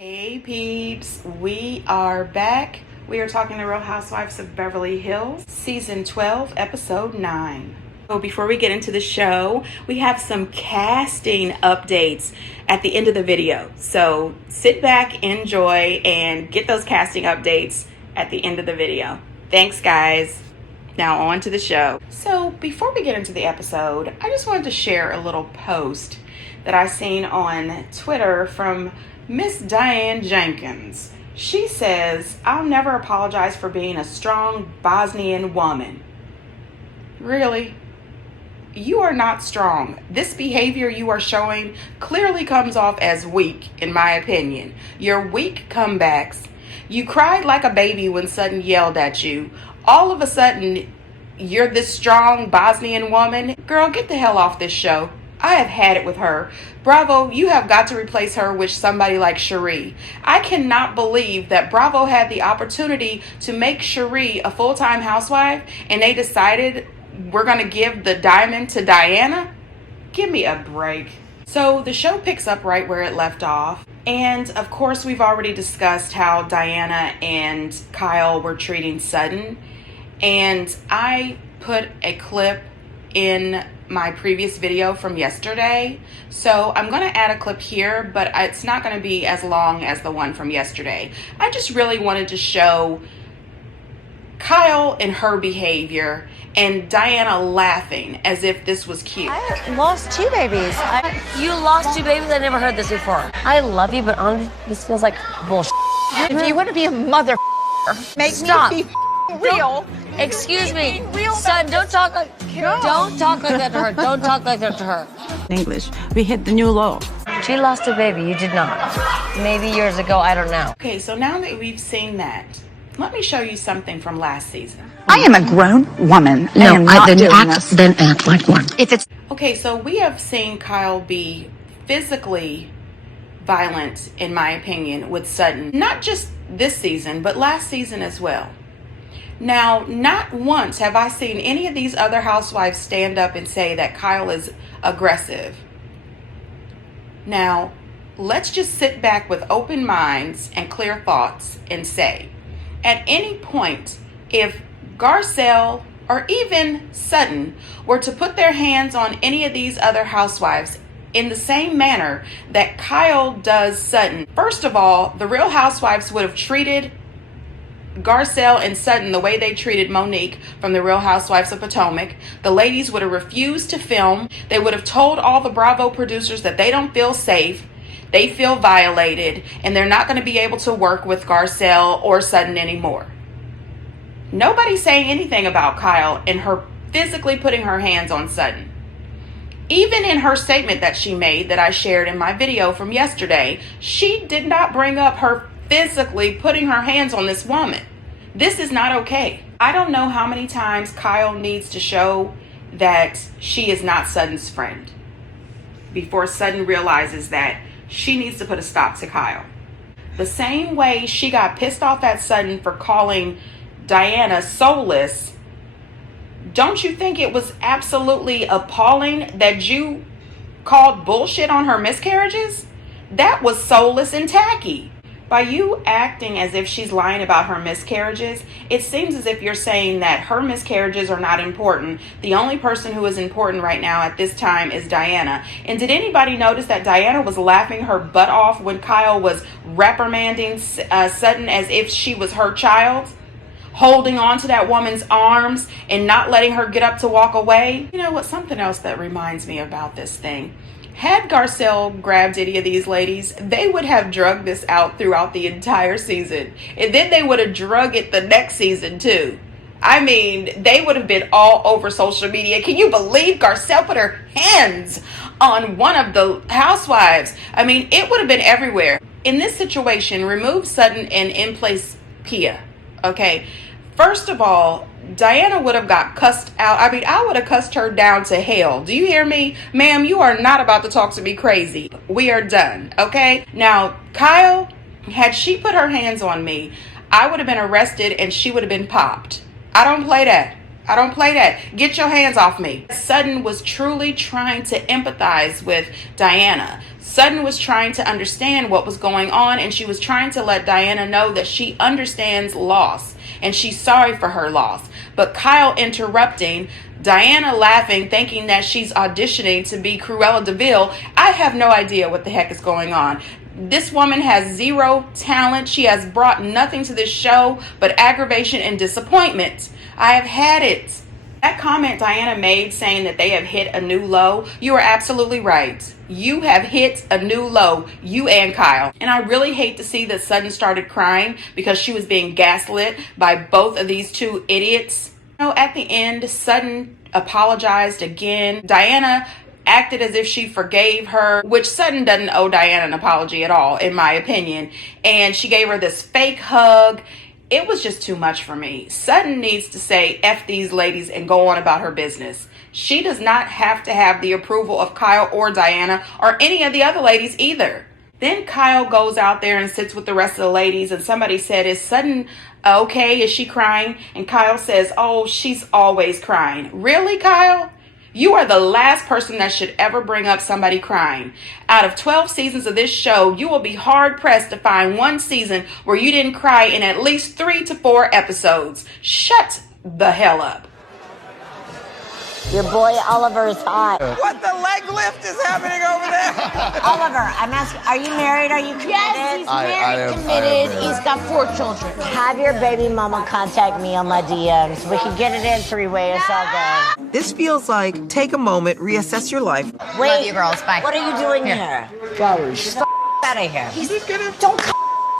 Hey peeps, we are back. We are talking The Real Housewives of Beverly Hills, Season 12, Episode 9. So before we get into the show, we have some casting updates at the end of the video. So sit back, enjoy, and get those casting updates at the end of the video. Thanks, guys. Now on to the show. So before we get into the episode, I just wanted to share a little post that I seen on Twitter from Miss Diane Jenkins. She says, "I'll never apologize for being a strong Bosnian woman." Really? You are not strong. This behavior you are showing clearly comes off as weak, in my opinion. Your weak comebacks. You cried like a baby when Sutton yelled at you. All of a sudden, you're this strong Bosnian woman. Girl, get the hell off this show. I have had it with her. Bravo, you have got to replace her with somebody like Cherie. I cannot believe that Bravo had the opportunity to make Cherie a full-time housewife and they decided we're going to give the diamond to Diana? Give me a break. So the show picks up right where it left off. And of course, we've already discussed how Diana and Kyle were treating Sutton. And I put a clip in my previous video from yesterday, so I'm going to add a clip here, but it's not going to be as long as the one from yesterday. I just really wanted to show Kyle and her behavior and Diana laughing as if this was cute. I lost two babies. You lost two babies? I never heard this before. I love you, but honestly, this feels like bullshit. If you want to be a mother, make Stop. me be real. Excuse me, son. Don't talk like that to her. Don't talk like that to her. English. We hit the new low. She lost a baby. You did not. Maybe years ago. I don't know. Okay, so now that we've seen that, let me show you something from last season. I am a grown woman. No, I am not doing this. Then act like one. If it's Okay, so we have seen Kyle be physically violent, in my opinion, with Sutton. Not just this season, but last season as well. Now, not once have I seen any of these other housewives stand up and say that Kyle is aggressive. Now, let's just sit back with open minds and clear thoughts and say, at any point, if Garcelle or even Sutton were to put their hands on any of these other housewives in the same manner that Kyle does Sutton, first of all, the Real Housewives would have treated Garcelle and Sutton the way they treated Monique from the Real Housewives of Potomac. The ladies would have refused to film. They would have told all the Bravo producers that they don't feel safe, they feel violated, and they're not going to be able to work with Garcelle or Sutton anymore. Nobody's saying anything about Kyle and her physically putting her hands on Sutton. Even in her statement that she made that I shared in my video from yesterday, she did not bring up her physically putting her hands on this woman. This is not okay. I don't know how many times Kyle needs to show that she is not Sutton's friend before Sutton realizes that she needs to put a stop to Kyle. The same way she got pissed off at Sutton for calling Diana soulless, don't you think it was absolutely appalling that you called bullshit on her miscarriages? That was soulless and tacky. By you acting as if she's lying about her miscarriages, it seems as if you're saying that her miscarriages are not important. The only person who is important right now at this time is Diana. And did anybody notice that Diana was laughing her butt off when Kyle was reprimanding Sutton as if she was her child? Holding on to that woman's arms and not letting her get up to walk away? You know what? Something else that reminds me about this thing. Had Garcelle grabbed any of these ladies, they would have drugged this out throughout the entire season. And then they would have drug it the next season too. I mean, they would have been all over social media. Can you believe Garcelle put her hands on one of the housewives? I mean, it would have been everywhere. In this situation, remove Sutton and in place Pia. Okay, first of all, Diana would have got cussed out. I mean, I would have cussed her down to hell. Do you hear me? Ma'am, you are not about to talk to me crazy. We are done, okay? Now, Kyle, had she put her hands on me, I would have been arrested and she would have been popped. I don't play that. I don't play that. Get your hands off me. Sutton was truly trying to empathize with Diana. Sutton was trying to understand what was going on, and she was trying to let Diana know that she understands loss and she's sorry for her loss. But Kyle interrupting, Diana laughing, thinking that she's auditioning to be Cruella de Vil. I have no idea what the heck is going on. This woman has zero talent. She has brought nothing to this show but aggravation and disappointment. I have had it. That comment Diana made saying that they have hit a new low, you are absolutely right. You have hit a new low, you and Kyle. And I really hate to see that Sutton started crying because she was being gaslit by both of these two idiots. You know, at the end, Sutton apologized again. Diana acted as if she forgave her, which Sutton doesn't owe Diana an apology at all, in my opinion. And she gave her this fake hug. It was just too much for me. Sutton needs to say F these ladies and go on about her business. She does not have to have the approval of Kyle or Diana or any of the other ladies either. Then Kyle goes out there and sits with the rest of the ladies, and somebody said, is Sutton okay? Is she crying? And Kyle says, oh, she's always crying. Really, Kyle? You are the last person that should ever bring up somebody crying. Out of 12 seasons of this show, you will be hard-pressed to find one season where you didn't cry in at least 3 to 4 episodes. Shut the hell up. Your boy Oliver is hot. What the leg lift is happening over there? Oliver, I'm asking, are you married? Are you committed? Yes, he's married, committed. He's got 4 children. Have your baby mama contact me on my DMs. We can get it in 3-way. It's all good. This feels like take a moment, reassess your life. Wait, Love you girls, bye. What are you doing here? Get the out of here. Don't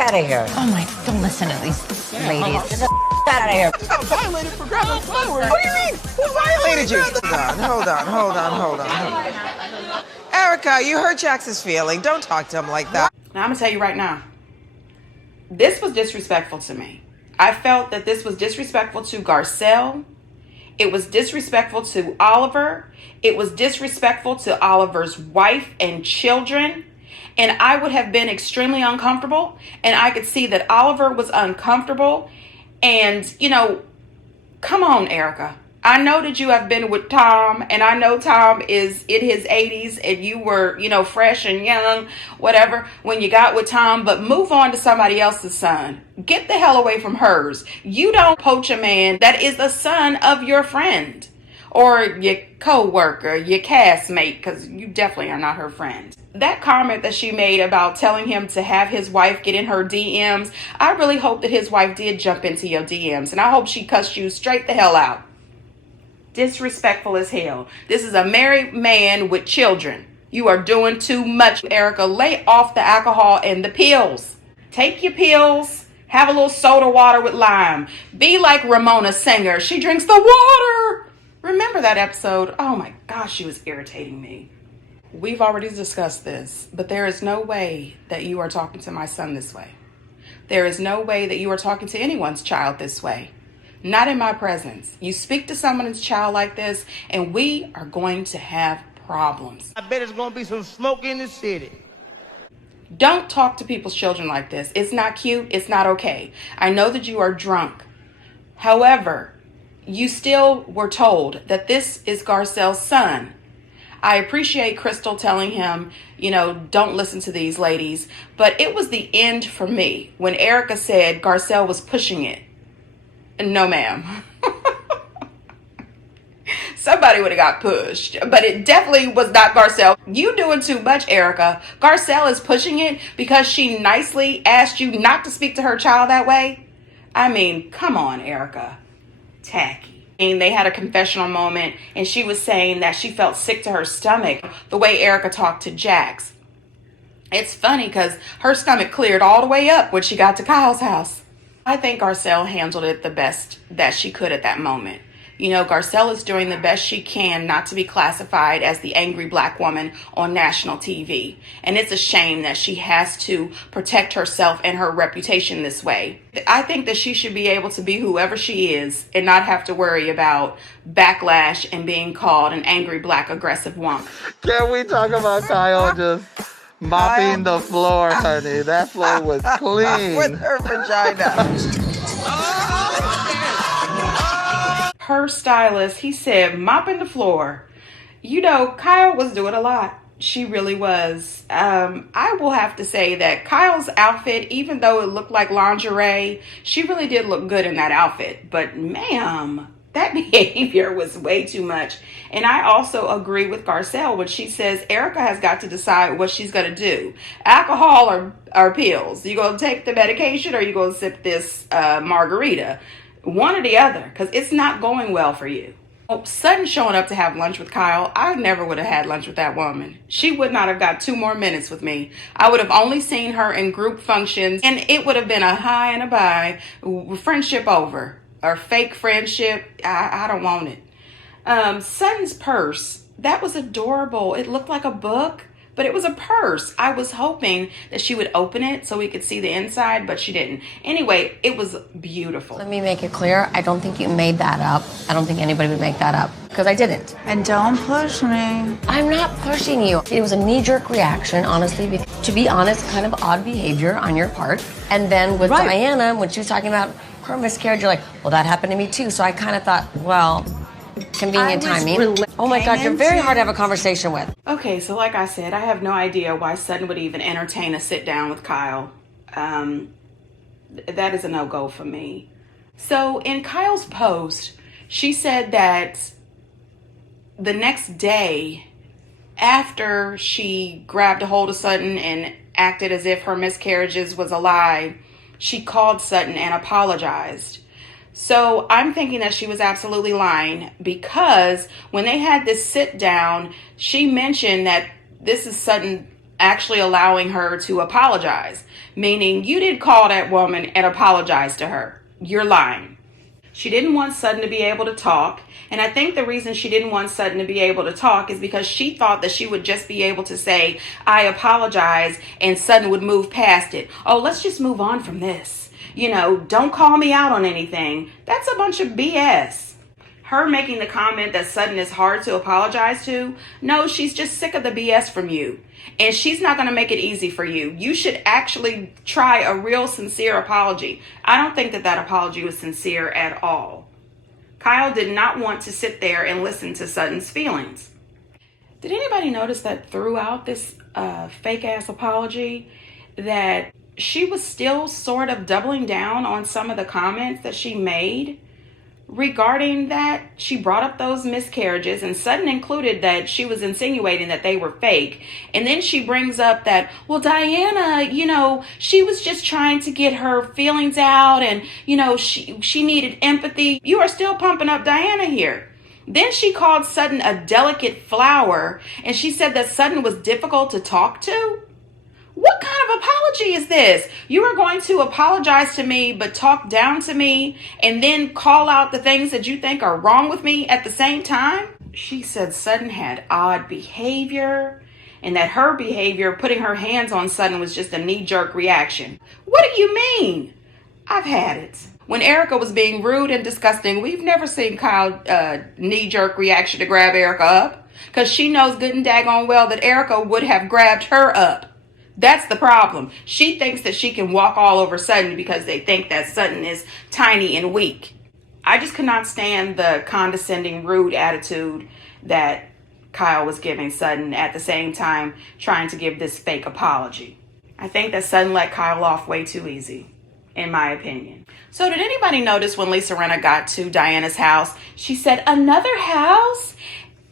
out of here. Oh my, don't listen to these ladies. Get the out of here. I violated progressive flowers. What do you mean? Who violated you? Hold on. Erica, you hurt Jax's feeling. Don't talk to him like that. Now, I'm going to tell you right now, this was disrespectful to me. I felt that this was disrespectful to Garcelle. It was disrespectful to Oliver. It was disrespectful to Oliver's wife and children. And I would have been extremely uncomfortable. And I could see that Oliver was uncomfortable. And, you know, come on, Erica. I know that you have been with Tom, and I know Tom is in his 80s, and you were, you know, fresh and young, whatever, when you got with Tom, but move on to somebody else's son. Get the hell away from hers. You don't poach a man that is the son of your friend or your co-worker, your castmate, because you definitely are not her friend. That comment that she made about telling him to have his wife get in her DMs, I really hope that his wife did jump into your DMs, and I hope she cussed you straight the hell out. Disrespectful as hell. This is a married man with children. You are doing too much, Erica. Lay off the alcohol and the pills. Take your pills. Have a little soda water with lime. Be like Ramona Singer. She drinks the water. Remember that episode? Oh my gosh, she was irritating me. We've already discussed this, but there is no way that you are talking to my son this way. There is no way that you are talking to anyone's child this way. Not in my presence. You speak to someone's child like this, and we are going to have problems. I bet it's going to be some smoke in the city. Don't talk to people's children like this. It's not cute. It's not okay. I know that you are drunk. However, you still were told that this is Garcelle's son. I appreciate Crystal telling him, you know, don't listen to these ladies. But it was the end for me when Erica said Garcelle was pushing it. No, ma'am. Somebody would have got pushed, but it definitely was not Garcelle. You doing too much, Erica. Garcelle is pushing it because she nicely asked you not to speak to her child that way. I mean, come on, Erica. Tacky. And they had a confessional moment, and she was saying that she felt sick to her stomach the way Erica talked to Jax. It's funny because her stomach cleared all the way up when she got to Kyle's house. I think Garcelle handled it the best that she could at that moment. You know, Garcelle is doing the best she can not to be classified as the angry black woman on national TV. And it's a shame that she has to protect herself and her reputation this way. I think that she should be able to be whoever she is and not have to worry about backlash and being called an angry black aggressive woman. Can we talk about Kyle just mopping the floor, honey? That floor was clean. With her vagina. her stylist, he said, mopping the floor. You know, Kyle was doing a lot. She really was. I will have to say that Kyle's outfit, even though it looked like lingerie, she really did look good in that outfit. But ma'am, that behavior was way too much. And I also agree with Garcelle when she says Erica has got to decide what she's going to do. Alcohol or pills? You going to take the medication or you going to sip this margarita? One or the other, because it's not going well for you. Sutton showing up to have lunch with Kyle, I never would have had lunch with that woman. She would not have got 2 more minutes with me. I would have only seen her in group functions, and it would have been a hi and a bye, friendship over, or fake friendship. I don't want it. Sutton's purse, that was adorable. It looked like a book, but it was a purse. I was hoping that she would open it so we could see the inside, but she didn't. Anyway, it was beautiful. Let me make it clear. I don't think you made that up. I don't think anybody would make that up because I didn't. And don't push me. I'm not pushing you. It was a knee-jerk reaction, honestly. To be honest, kind of odd behavior on your part. And then with Diana, when she was talking about her miscarriage, you're like, well, that happened to me too. So I kind of thought, well, convenient timing. Oh my God, you're very hard to have a conversation with. Okay, so like I said, I have no idea why Sutton would even entertain a sit down with Kyle. That is a no-go for me. So in Kyle's post, she said that the next day after she grabbed a hold of Sutton and acted as if her miscarriages was a lie, she called Sutton and apologized. So I'm thinking that she was absolutely lying because when they had this sit down, she mentioned that this is Sutton actually allowing her to apologize, meaning you did call that woman and apologize to her. You're lying. She didn't want Sutton to be able to talk. And I think the reason she didn't want Sutton to be able to talk is because she thought that she would just be able to say, I apologize, and Sutton would move past it. Oh, let's just move on from this. You know, don't call me out on anything. That's a bunch of BS. Her making the comment that Sutton is hard to apologize to, no, she's just sick of the BS from you. And she's not going to make it easy for you. You should actually try a real sincere apology. I don't think that that apology was sincere at all. Kyle did not want to sit there and listen to Sutton's feelings. Did anybody notice that throughout this fake-ass apology that she was still sort of doubling down on some of the comments that she made regarding that? She brought up those miscarriages, and Sutton included that she was insinuating that they were fake. And then she brings up that, well, Diana, you know, she was just trying to get her feelings out, and, you know, she needed empathy. You are still pumping up Diana here. Then she called Sutton a delicate flower, and she said that Sutton was difficult to talk to. What kind of apology is this? You are going to apologize to me, but talk down to me and then call out the things that you think are wrong with me at the same time? She said Sutton had odd behavior and that her behavior, putting her hands on Sutton, was just a knee-jerk reaction. What do you mean? I've had it. When Erica was being rude and disgusting, we've never seen Kyle knee-jerk reaction to grab Erica up because she knows good and daggone well that Erica would have grabbed her up. That's the problem. She thinks that she can walk all over Sutton because they think that Sutton is tiny and weak. I just could not stand the condescending, rude attitude that Kyle was giving Sutton at the same time trying to give this fake apology. I think that Sutton let Kyle off way too easy, in my opinion. So did anybody notice when Lisa Rinna got to Diana's house, she said, another house?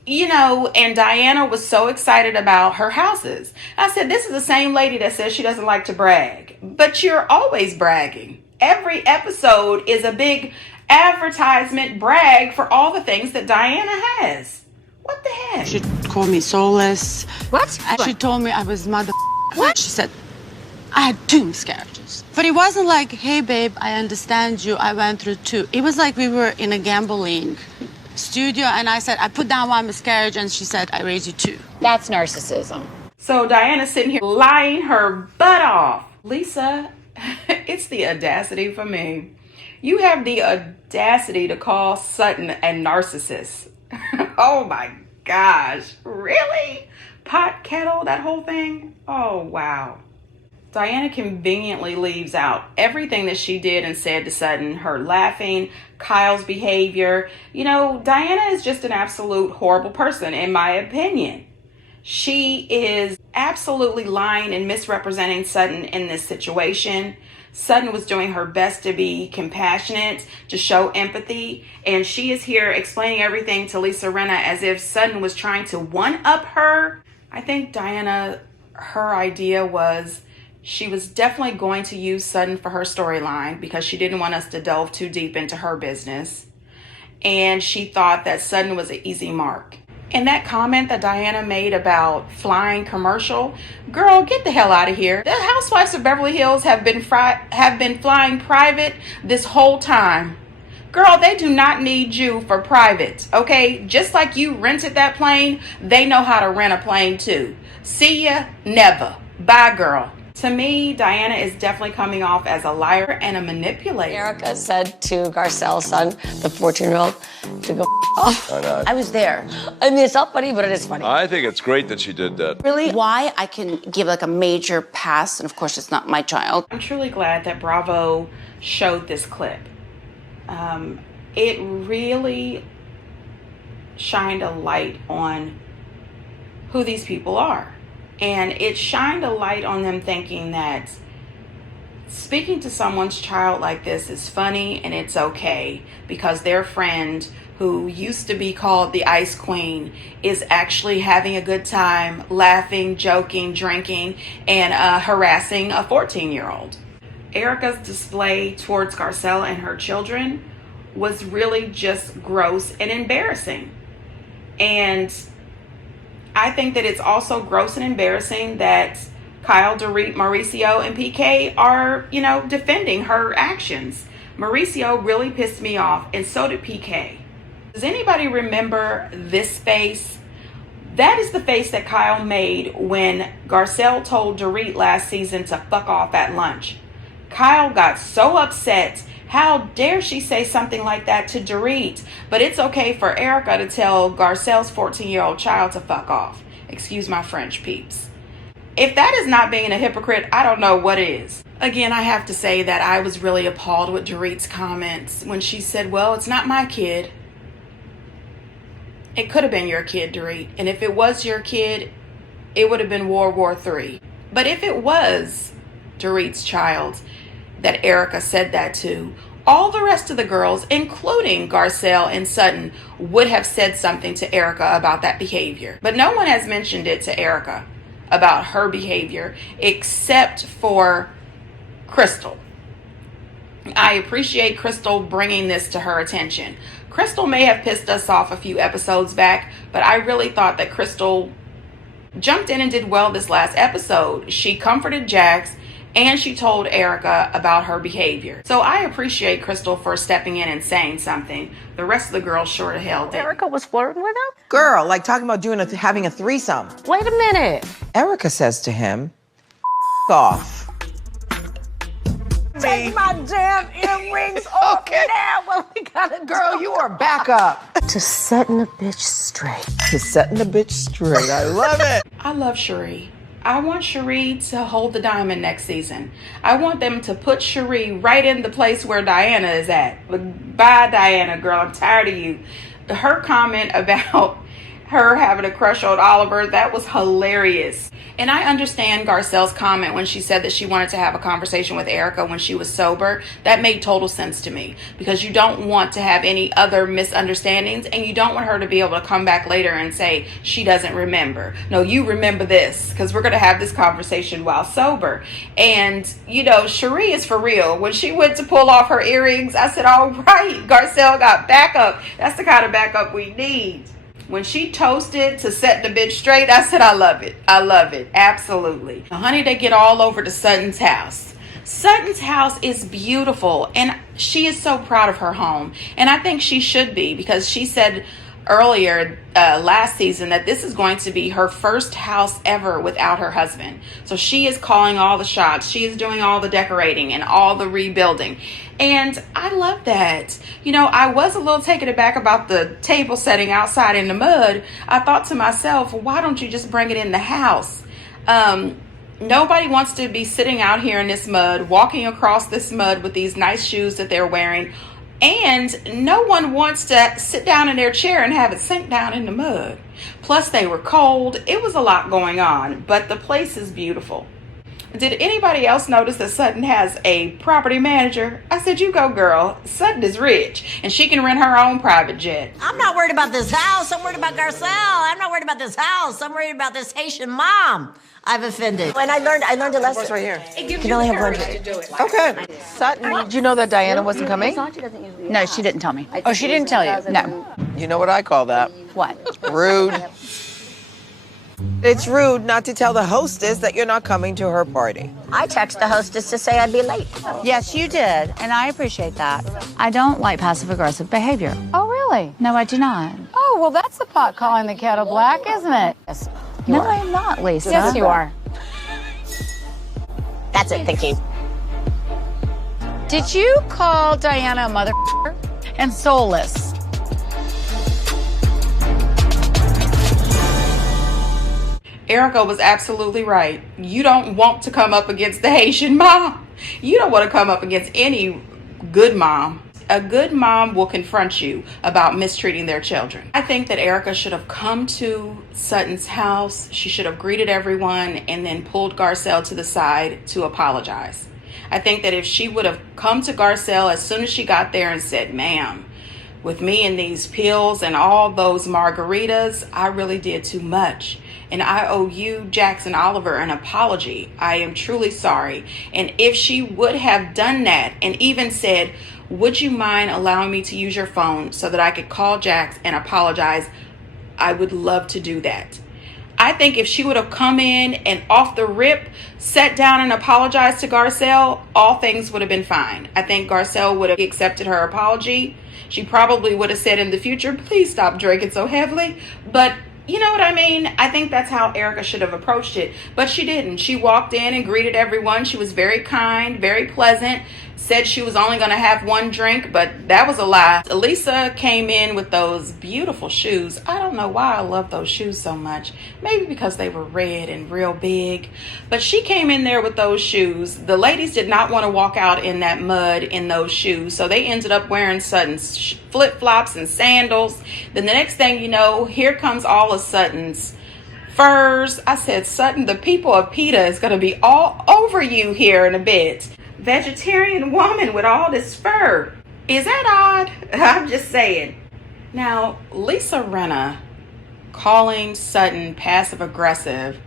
You know, and Diana was so excited about her houses. I said, this is the same lady that says she doesn't like to brag. But you're always bragging. Every episode is a big advertisement brag for all the things that Diana has. What the heck? She called me soulless. What? And she told me I was mother. What? She said I had 2 miscarriages. But it wasn't like, hey, babe, I understand you. I went through 2. It was like we were in a gambling studio, and I said, I put down 1 miscarriage, and she said, I raised you 2. That's narcissism. So Diana's sitting here lying her butt off. Lisa, it's the audacity for me. You have the audacity to call Sutton a narcissist. Oh my gosh. Really? Pot, kettle, that whole thing? Oh, wow. Diana conveniently leaves out everything that she did and said to Sutton, her laughing, Kyle's behavior. You know, Diana is just an absolute horrible person, in my opinion. She is absolutely lying and misrepresenting Sutton in this situation. Sutton was doing her best to be compassionate, to show empathy, and she is here explaining everything to Lisa Rinna as if Sutton was trying to one-up her. I think Diana, her idea was she was definitely going to use Sutton for her storyline because she didn't want us to delve too deep into her business. And she thought that Sutton was an easy mark. And that comment that Diana made about flying commercial, girl, get the hell out of here. The Housewives of Beverly Hills have been flying private this whole time. Girl, they do not need you for private, okay? Just like you rented that plane, they know how to rent a plane too. See ya? Never. Bye, girl. To me, Diana is definitely coming off as a liar and a manipulator. Erica said to Garcelle's son, the 14-year-old, to go off. I was there. I mean, it's not funny, but it is funny. I think it's great that she did that. Really? Why I can give like a major pass, and of course it's not my child. I'm truly glad that Bravo showed this clip. It really shined a light on who these people are. And it shined a light on them thinking that speaking to someone's child like this is funny and it's okay because their friend who used to be called the Ice Queen is actually having a good time, laughing, joking, drinking, and harassing a 14-year-old. Erica's display towards Garcelle and her children was really just gross and embarrassing. And I think that it's also gross and embarrassing that Kyle, Dorit, Mauricio, and PK are, defending her actions. Mauricio really pissed me off, and so did PK. Does anybody remember this face? That is the face that Kyle made when Garcelle told Dorit last season to fuck off at lunch. Kyle got so upset. How dare she say something like that to Dorit? But it's okay for Erica to tell Garcelle's 14-year-old child to fuck off. Excuse my French, peeps. If that is not being a hypocrite, I don't know what is. Again, I have to say that I was really appalled with Dorit's comments when she said, well, it's not my kid. It could have been your kid, Dorit. And if it was your kid, it would have been World War III. But if it was Dorit's child that Erica said that to, all the rest of the girls, including Garcelle and Sutton, would have said something to Erica about that behavior. But no one has mentioned it to Erica about her behavior except for Crystal. I appreciate Crystal bringing this to her attention. Crystal may have pissed us off a few episodes back, but I really thought that Crystal jumped in and did well this last episode. She comforted Jax and she told Erica about her behavior. So I appreciate Crystal for stepping in and saying something. The rest of the girls sure to hell did. Erica was flirting with him? Girl, like talking about having a threesome. Wait a minute. Erica says to him, off. Take my damn earrings off now. Well, we gotta Girl, you are back up. To setting a bitch straight. To setting a bitch straight. I love it. I love Cherie. I want Cherie to hold the diamond next season. I want them to put Cherie right in the place where Diana is at. Bye, Diana, girl. I'm tired of you. Her comment about her having a crush on Oliver, that was hilarious. And I understand Garcelle's comment when she said that she wanted to have a conversation with Erica when she was sober. That made total sense to me because you don't want to have any other misunderstandings and you don't want her to be able to come back later and say she doesn't remember. No, you remember this because we're going to have this conversation while sober. And, Cherie is for real. When she went to pull off her earrings, I said, all right, Garcelle got backup. That's the kind of backup we need. When she toasted to set the bitch straight, I said, I love it. I love it. Absolutely. Now, honey, they get all over to Sutton's house. Sutton's house is beautiful, and she is so proud of her home. And I think she should be because she said earlier last season that this is going to be her first house ever without her husband. So she is calling all the shots. She is doing all the decorating and all the rebuilding. And I love that. I was a little taken aback about the table setting outside in the mud. I thought to myself, why don't you just bring it in the house? Nobody wants to be sitting out here in this mud, walking across this mud with these nice shoes that they're wearing. And no one wants to sit down in their chair and have it sink down in the mud. Plus, they were cold. It was a lot going on, but the place is beautiful. Did anybody else notice that Sutton has a property manager? I said, you go, girl. Sutton is rich, and she can rent her own private jet. I'm not worried about this house. I'm worried about Garcelle. I'm not worried about this house. I'm worried about this Haitian mom I've offended. And I learned a lesson. What's right here? You can only have one drink. Okay. Sutton, did you know that Diana wasn't coming? No, she didn't tell me. Oh, she didn't tell you? No. You know what I call that? What? Rude. It's rude not to tell the hostess that you're not coming to her party. I text the hostess to say I'd be late. Yes, you did, and I appreciate that. I don't like passive-aggressive behavior. Oh, really? No, I do not. Oh, well, that's the pot calling the kettle black, isn't it? Yes, No, I'm not, Lisa. Yes, you are. That's it, thank you. Did you call Diana a mother and soulless? Erica was absolutely right. You don't want to come up against the Haitian mom. You don't want to come up against any good mom. A good mom will confront you about mistreating their children. I think that Erica should have come to Sutton's house. She should have greeted everyone and then pulled Garcelle to the side to apologize. I think that if she would have come to Garcelle as soon as she got there and said, ma'am, with me and these pills and all those margaritas, I really did too much. And I owe you, Jackson Oliver, an apology. I am truly sorry. And if she would have done that and even said, would you mind allowing me to use your phone so that I could call Jax and apologize, I would love to do that. I think if she would have come in and off the rip, sat down and apologized to Garcelle, all things would have been fine. I think Garcelle would have accepted her apology. She probably would have said in the future, please stop drinking so heavily. But you know what I mean? I think that's how Erica should have approached it. But she didn't. She walked in and greeted everyone. She was very kind, very pleasant. Said she was only going to have one drink, but that was a lie. Elisa came in with those beautiful shoes. I don't know why I love those shoes so much. Maybe because they were red and real big. But she came in there with those shoes. The ladies did not want to walk out in that mud in those shoes. So they ended up wearing Sutton's flip-flops and sandals. Then the next thing you know, here comes all of Sutton's furs. I said, Sutton, the people of PETA is going to be all over you here in a bit. Vegetarian woman with all this fur. Is that odd? I'm just saying. Now, Lisa Rinna calling Sutton passive aggressive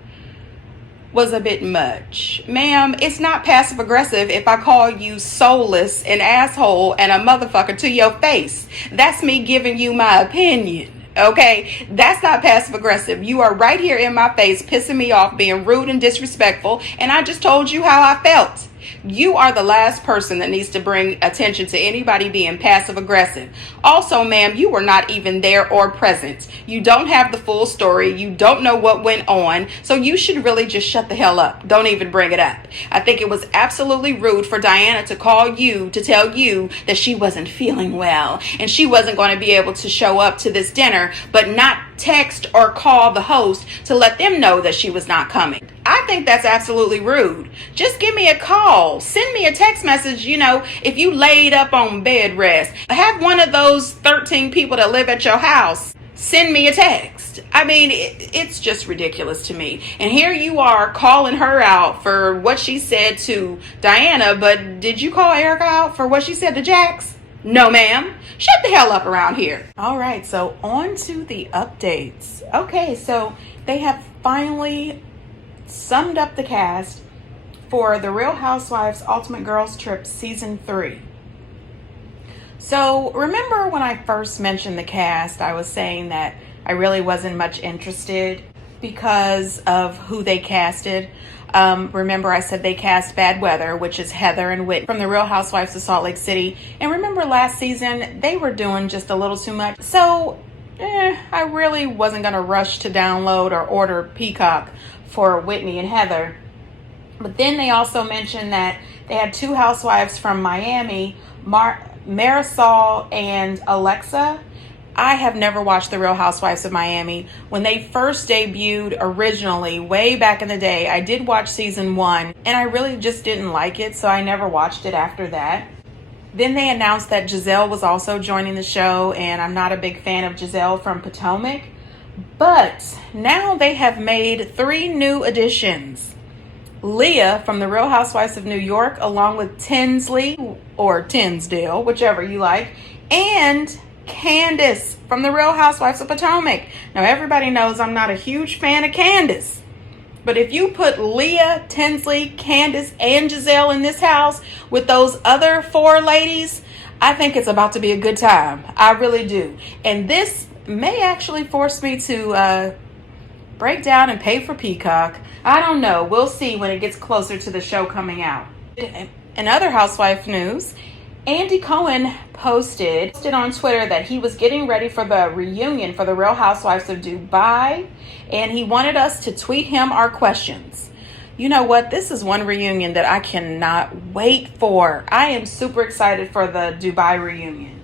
was a bit much. Ma'am, it's not passive aggressive if I call you soulless, an asshole, and a motherfucker to your face. That's me giving you my opinion. Okay, that's not passive aggressive. You are right here in my face, pissing me off, being rude and disrespectful, and I just told you how I felt. You are the last person that needs to bring attention to anybody being passive aggressive. Also, ma'am, you were not even there or present. You don't have the full story. You don't know what went on. So you should really just shut the hell up. Don't even bring it up. I think it was absolutely rude for Diana to call you to tell you that she wasn't feeling well and she wasn't going to be able to show up to this dinner, but not text or call the host to let them know that she was not coming. I think that's absolutely rude. Just give me a call. Send me a text message, if you laid up on bed rest. Have one of those 13 people that live at your house send me a text. I mean, it's just ridiculous to me. And here you are calling her out for what she said to Diana, but did you call Erica out for what she said to Jax? No, ma'am. Shut the hell up around here. All right, so on to the updates. Okay, so they have finally summed up the cast for The Real Housewives Ultimate Girls Trip Season 3. So remember when I first mentioned the cast, I was saying that I really wasn't much interested because of who they casted. Remember I said they cast Bad Weather, which is Heather and Whit from The Real Housewives of Salt Lake City. And remember last season, they were doing just a little too much. So I really wasn't going to rush to download or order Peacock for Whitney and Heather. But then they also mentioned that they had two housewives from Miami, Marisol and Alexa. I have never watched The Real Housewives of Miami. When they first debuted originally, way back in the day, I did watch season 1, and I really just didn't like it, so I never watched it after that. Then they announced that Giselle was also joining the show, and I'm not a big fan of Giselle from Potomac. But now they have made 3 new additions. Leah from The Real Housewives of New York, along with Tinsley, or Tinsdale, whichever you like, and Candace from The Real Housewives of Potomac. Now, everybody knows I'm not a huge fan of Candace, but if you put Leah, Tinsley, Candace, and Giselle in this house with those other 4 ladies, I think it's about to be a good time. I really do. And this may actually force me to break down and pay for Peacock. I don't know. We'll see when it gets closer to the show coming out. In other housewife news, Andy Cohen posted on Twitter that he was getting ready for the reunion for the Real Housewives of Dubai, and he wanted us to tweet him our questions. You know what? This is one reunion that I cannot wait for. I am super excited for the Dubai reunion.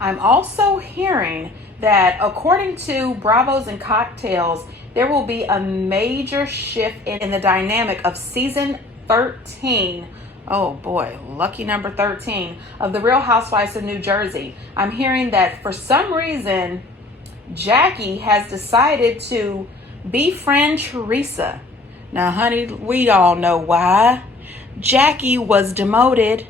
I'm also hearing that according to Bravos and Cocktails, there will be a major shift in the dynamic of season 13. Oh boy, lucky number 13 of The Real Housewives of New Jersey. I'm hearing that for some reason, Jackie has decided to befriend Teresa. Now, honey, we all know why. Jackie was demoted.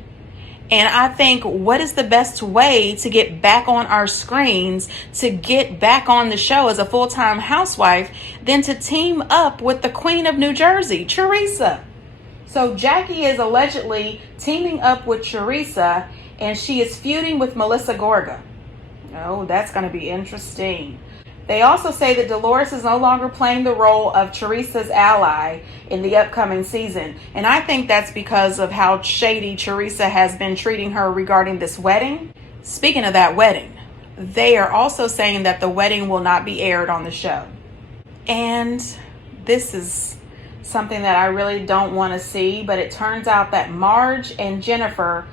And I think, what is the best way to get back on our screens, to get back on the show as a full-time housewife, than to team up with the Queen of New Jersey, Teresa? So Jackie is allegedly teaming up with Teresa, and she is feuding with Melissa Gorga. Oh, that's going to be interesting. They also say that Dolores is no longer playing the role of Teresa's ally in the upcoming season. And I think that's because of how shady Teresa has been treating her regarding this wedding. Speaking of that wedding, they are also saying that the wedding will not be aired on the show. And this is something that I really don't want to see, but it turns out that Marge and Jennifer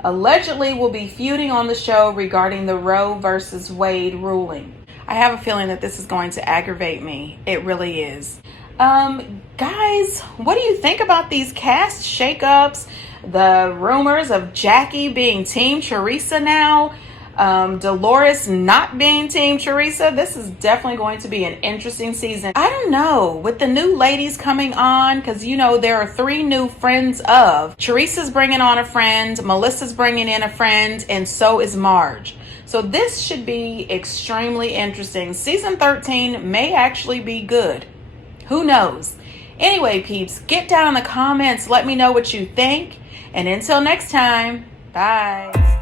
allegedly will be feuding on the show regarding the Roe versus Wade ruling. I have a feeling that this is going to aggravate me. It really is. Guys, what do you think about these cast shakeups? The rumors of Jackie being Team Teresa now. Dolores not being Team Teresa. This is definitely going to be an interesting season. I don't know, with the new ladies coming on, because you know there are 3 new friends of. Teresa's bringing on a friend, Melissa's bringing in a friend, and so is Marge. So this should be extremely interesting. Season 13 may actually be good. Who knows? Anyway, peeps, get down in the comments. Let me know what you think. And until next time, bye.